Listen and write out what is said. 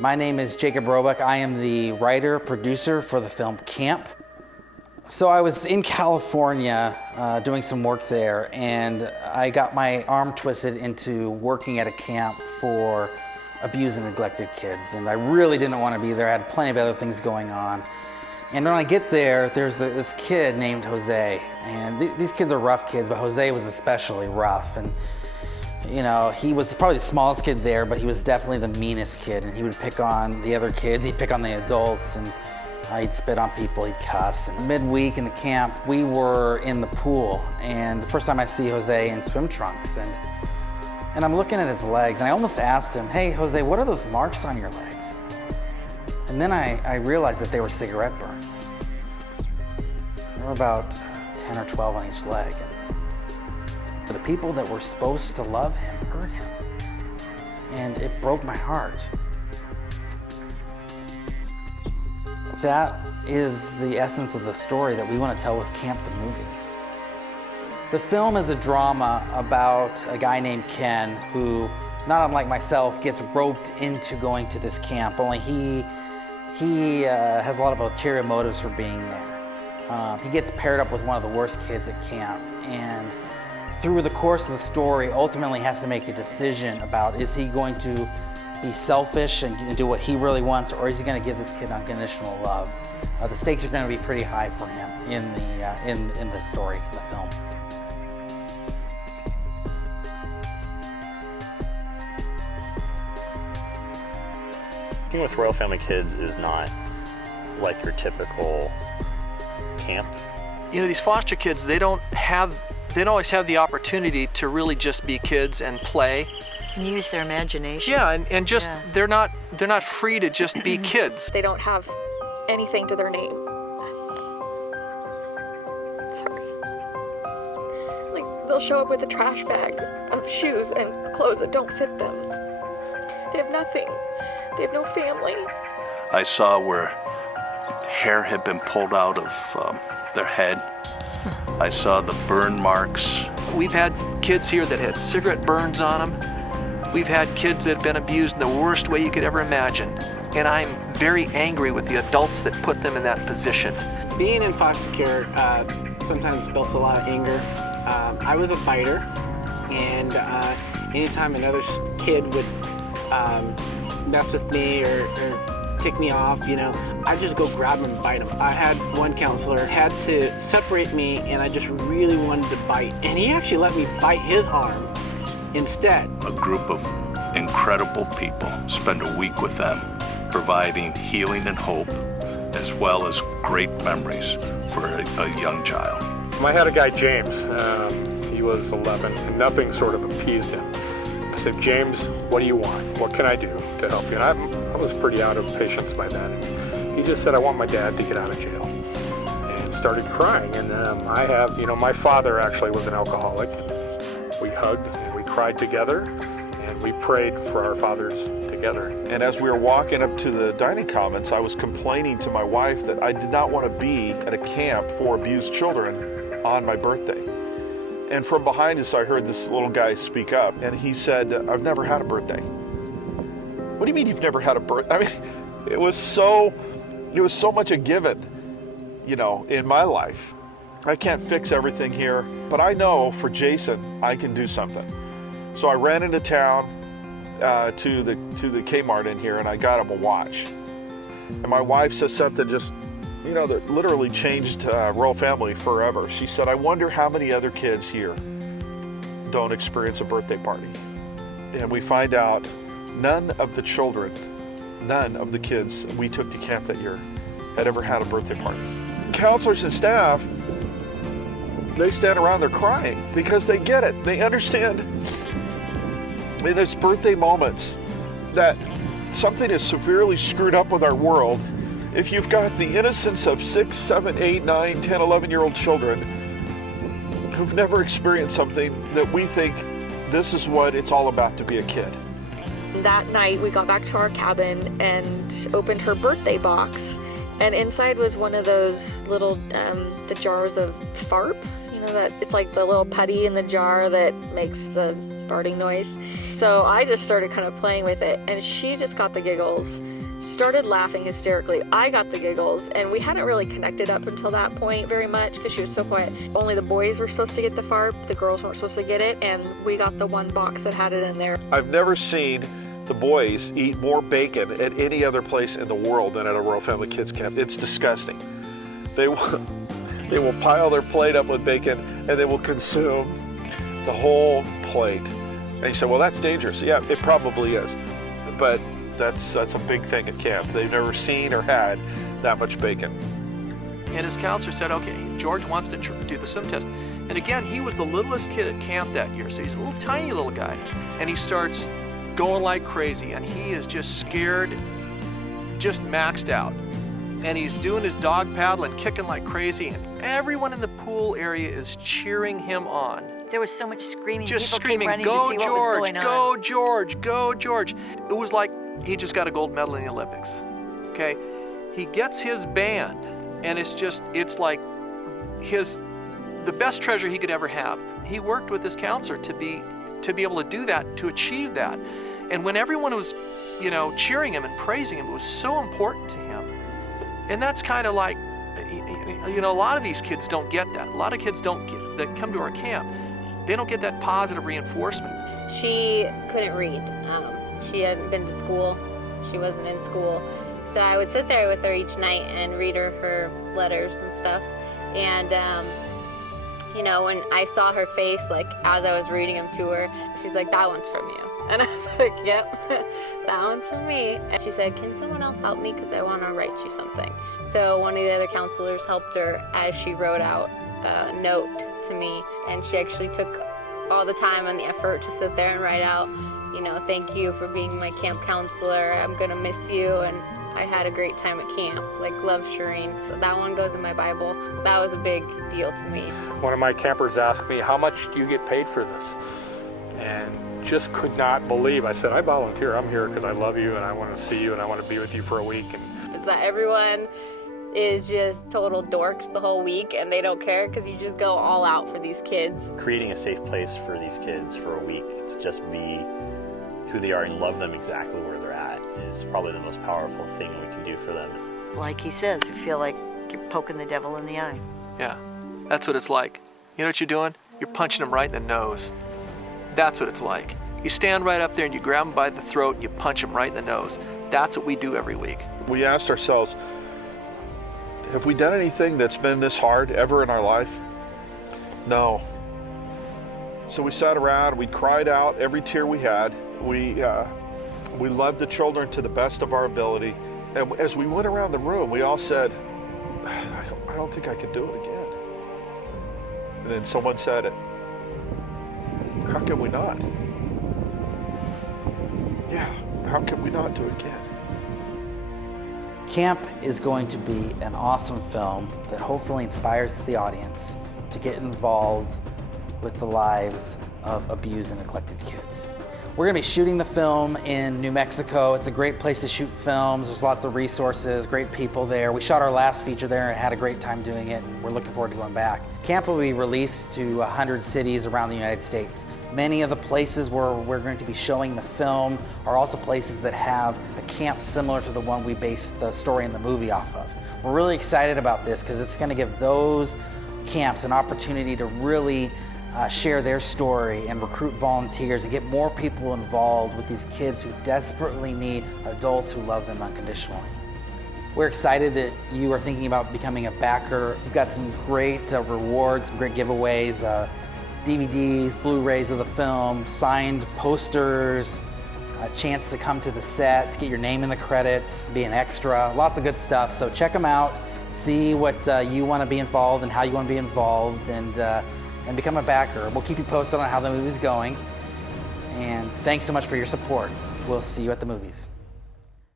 My name is Jacob Roebuck. I am the writer, producer for the film Camp. So I was in California doing some work there, and I got my arm twisted into working at a camp for abused and neglected kids, and I really didn't want to be there. I had plenty of other things going on. And when I get there, there's this kid named Jose, and these kids are rough kids, but Jose was especially rough. And you know, he was probably the smallest kid there, but he was definitely the meanest kid, and he would pick on the other kids, he'd pick on the adults, and he'd spit on people, he'd cuss. And midweek in the camp, we were in the pool, and the first time I see Jose in swim trunks, and I'm looking at his legs, and I almost asked him, "Hey, Jose, what are those marks on your legs?" And then I realized that they were cigarette burns. There were about 10 or 12 on each leg. And the people that were supposed to love him hurt him. And it broke my heart. That is the essence of the story that we want to tell with Camp the movie. The film is a drama about a guy named Ken who, not unlike myself, gets roped into going to this camp, only he has a lot of ulterior motives for being there. He gets paired up with one of the worst kids at camp, and through the course of the story, ultimately has to make a decision about, is he going to be selfish and do what he really wants, or is he going to give this kid unconditional love? The stakes are going to be pretty high for him in the story, in the film. Working with Royal Family Kids is not like your typical camp. You know, these foster kids, they don't always have the opportunity to really just be kids and play. And use their imagination. Yeah, and just, they're not free to just be kids. They don't have anything to their name. Sorry. Like, they'll show up with a trash bag of shoes and clothes that don't fit them. They have nothing. They have no family. I saw where hair had been pulled out of their head. I saw the burn marks. We've had kids here that had cigarette burns on them. We've had kids that have been abused in the worst way you could ever imagine. And I'm very angry with the adults that put them in that position. Being in foster care sometimes builds a lot of anger. I was a biter, and anytime another kid would mess with me or tick me off, you know, I just go grab him and bite him. I had one counselor had to separate me, and I just really wanted to bite, and he actually let me bite his arm instead. A group of incredible people, spend a week with them, providing healing and hope, as well as great memories for a young child. I had a guy, James. He was 11, and nothing sort of appeased him. I said, "James, what do you want? What can I do to help you?" And I was pretty out of patience by then. He just said, "I want my dad to get out of jail," and started crying. And I have, you know, my father actually was an alcoholic. We hugged and we cried together, and we prayed for our fathers together. And as we were walking up to the dining commons, I was complaining to my wife that I did not want to be at a camp for abused children on my birthday. And from behind us, I heard this little guy speak up, and he said, "I've never had a birthday." "What do you mean you've never had a birthday?" I mean, it was so much a given, you know, in my life. I can't fix everything here, but I know for Jason, I can do something. So I ran into town to the Kmart in here, and I got him a watch. And my wife says something just, you know, that literally changed Royal Family forever. She said, "I wonder how many other kids here don't experience a birthday party." And we find out none of the children, none of the kids we took to camp that year had ever had a birthday party. Counselors and staff, they stand around, they're crying because they get it. They understand in those birthday moments that something is severely screwed up with our world. If you've got the innocence of 6, 7, 8, 9, 10, 11-year-old children who've never experienced something that we think this is what it's all about to be a kid. That night, we got back to our cabin and opened her birthday box. And inside was one of those little, the jars of FARP, You know that it's like the little putty in the jar that makes the farting noise. So I just started kind of playing with it, and she just got the giggles, started laughing hysterically. I got the giggles, and we hadn't really connected up until that point very much because she was so quiet. Only the boys were supposed to get the fart, the girls weren't supposed to get it, and we got the one box that had it in there. I've never seen the boys eat more bacon at any other place in the world than at a Royal Family Kids Camp. It's disgusting. They will pile their plate up with bacon and they will consume the whole plate. And you say, well, that's dangerous. Yeah, it probably is. But that's a big thing at camp. They've never seen or had that much bacon. And his counselor said, okay, George wants to do the swim test. And again, he was the littlest kid at camp that year, so he's a little tiny little guy. And he starts going like crazy, and he is just scared, just maxed out. And he's doing his dog paddle and kicking like crazy, and everyone in the pool area is cheering him on. There was so much screaming. Just People screaming, came running go to see what was George, going on. go George, go George. It was like he just got a gold medal in the Olympics, okay? He gets his band, and it's like the best treasure he could ever have. He worked with his counselor to be able to do that, to achieve that. And when everyone was, cheering him and praising him, it was so important to him. And that's kind of like, a lot of these kids don't get that. A lot of kids that come to our camp, they don't get that positive reinforcement. She couldn't read. She hadn't been to school. She wasn't in school. So I would sit there with her each night and read her letters and stuff. And, when I saw her face, like, as I was reading them to her, she's like, that one's from you. And I was like, yep, that one's from me. And she said, can someone else help me? Because I want to write you something. So one of the other counselors helped her as she wrote out a note to me. And she actually took all the time and the effort to sit there and write out, thank you for being my camp counselor. I'm going to miss you. And I had a great time at camp. Like, love Shireen. That one goes in my Bible. That was a big deal to me. One of my campers asked me, how much do you get paid for this? And just could not believe. I said, I volunteer. I'm here because I love you and I want to see you and I want to be with you for a week. And is that everyone is just total dorks the whole week and they don't care because you just go all out for these kids. Creating a safe place for these kids for a week to just be who they are and love them exactly where they're at is probably the most powerful thing we can do for them. Like he says, you feel like you're poking the devil in the eye. Yeah, that's what it's like. You know what you're doing? You're punching him right in the nose. That's what it's like. You stand right up there and you grab him by the throat and you punch him right in the nose. That's what we do every week. We asked ourselves, have we done anything that's been this hard ever in our life? No. So we sat around, we cried out every tear we had. We loved the children to the best of our ability. And as we went around the room, we all said, I don't think I can do it again. And then someone said it. How can we not? Yeah, how can we not do it again? Camp is going to be an awesome film that hopefully inspires the audience to get involved with the lives of abused and neglected kids. We're going to be shooting the film in New Mexico. It's a great place to shoot films. There's lots of resources, great people there. We shot our last feature there and had a great time doing it, and we're looking forward to going back. Camp will be released to 100 cities around the United States. Many of the places where we're going to be showing the film are also places that have a camp similar to the one we based the story in the movie off of. We're really excited about this because it's going to give those camps an opportunity to really share their story and recruit volunteers and get more people involved with these kids who desperately need adults who love them unconditionally. We're excited that you are thinking about becoming a backer. We've got some great rewards, some great giveaways, DVDs, Blu-rays of the film, signed posters, a chance to come to the set, to get your name in the credits, to be an extra, lots of good stuff. So check them out, see what you want to be involved and how you want to be involved, and become a backer. We'll keep you posted on how the movie's going. And thanks so much for your support. We'll see you at the movies.